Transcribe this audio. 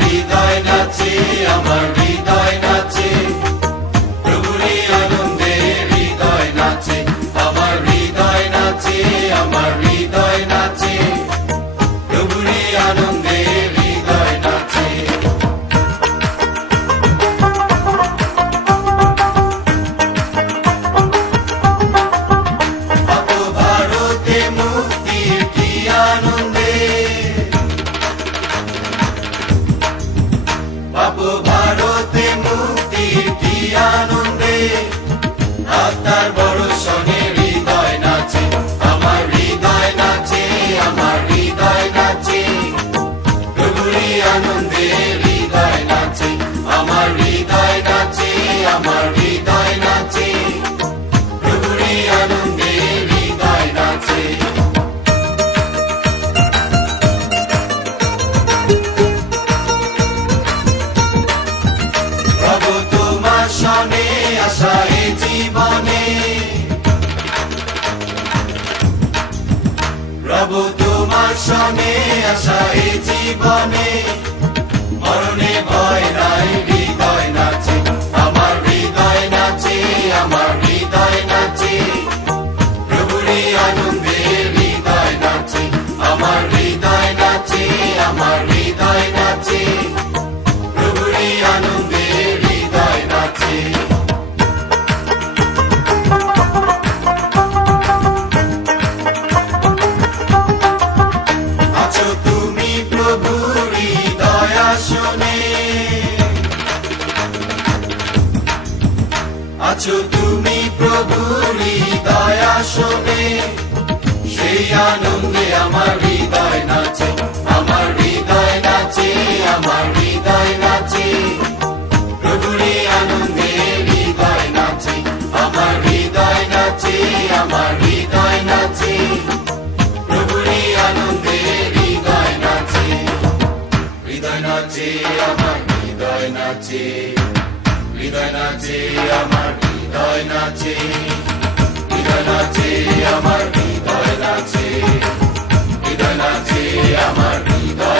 হৃদয় নাচে, আমার হৃদয় নাচে, প্রভুরই আনন্দে হৃদয় নাচে, আমার হৃদয় নাচে, আমার হৃদয় নাচে, প্রভুরই আনন্দে হৃদয় নাচে। পাপ ভারতে মুক্তির কি আনন্দে, পাপ ভারতে মুক্তির কি আনন্দে, আত্মার বড় সনে হৃদয় নাচে, আমার হৃদয় নাচে, আমার হৃদয় নাচে, প্রভুরই আনন্দে হৃদয় নাচে, আমার হৃদয় নাচে, আমার হৃদয় নাচে, প্রভুরই আনন্দে হৃদয় নাচে। প্রভু তোমার সনে আসা এ জীবনে, প্রভু তোমার সনে আসা এ জীবনে, মরণে ভয় নাই হৃদয় নাচে, আমার হৃদয় নাচে, আমার হৃদয় নাচে, প্রভুরই আনন্দে হৃদয় নাচে, আমার হৃদয় নাচে, আমার হৃদয় নাচে, প্রভুরই আনন্দে হৃদয় নাচে। আছো তুমি প্রভুর হৃদয় আসনে, আছো তুমি প্রভুর হৃদয় আসনে, সেই আনন্দে আমার হৃদয় নাচে, আমার হৃদয় নাচে, আমার হৃদয় নাচে, প্রভুরই আনন্দে হৃদয় নাচে, আমার হৃদয় নাচে, আমার হৃদয় নাচে, প্রভুরই আনন্দে হৃদয় নাচে। হৃদয় নাচে, আমার হৃদয় নাচে, হৃদয় নাচে, আমার হৃদয় নাচে, হৃদয় নাচে, আমার হৃদয় নাচে, হৃদয় নাচে, আমার হৃদয়